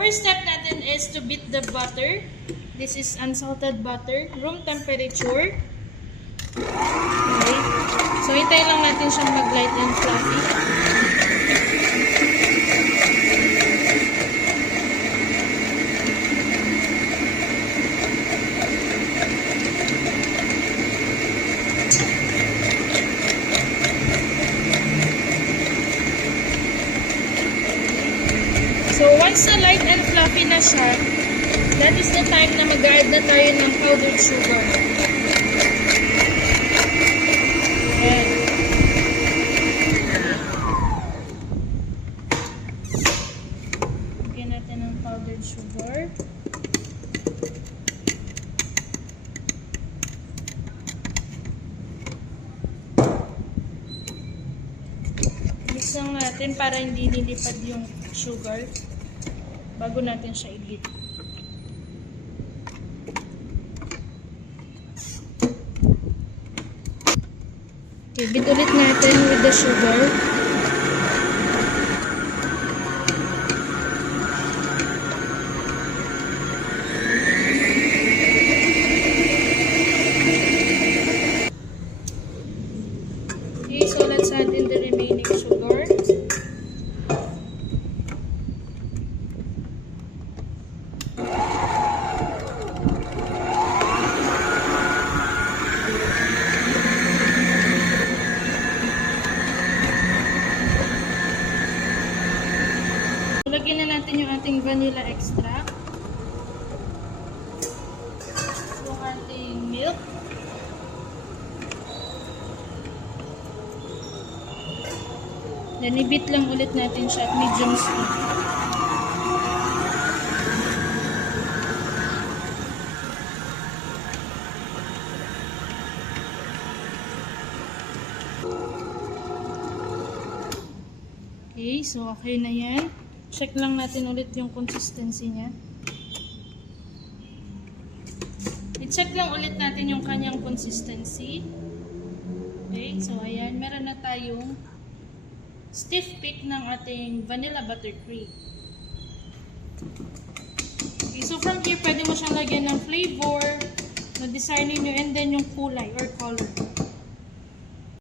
First step natin is to beat the butter. This is unsalted butter, room temperature. Okay. So, hintayin lang natin siyang mag-light and fluffy. So, once na light and fluffy na siya, that is the time na mag-add na tayo ng powdered sugar. Ayan. Lagyan natin ng powdered sugar. Mix lang natin para hindi nilipad yung sugar bago natin siya i-beat. Okay, beat ulit natin with the sugar. Okay, so let's add in the remaining sugar. Lagyan na natin yung ating vanilla extract. Yung ating milk. Then, i-beat lang ulit natin siya at medium speed. Okay, so okay na yan. Check lang natin ulit yung consistency niya. I-check lang ulit natin yung kanyang consistency. Okay, so ayan, meron na tayong stiff peak ng ating vanilla buttercream. Okay, so from here, pwede mo siyang lagyan ng flavor na desire ninyo and then yung kulay or color.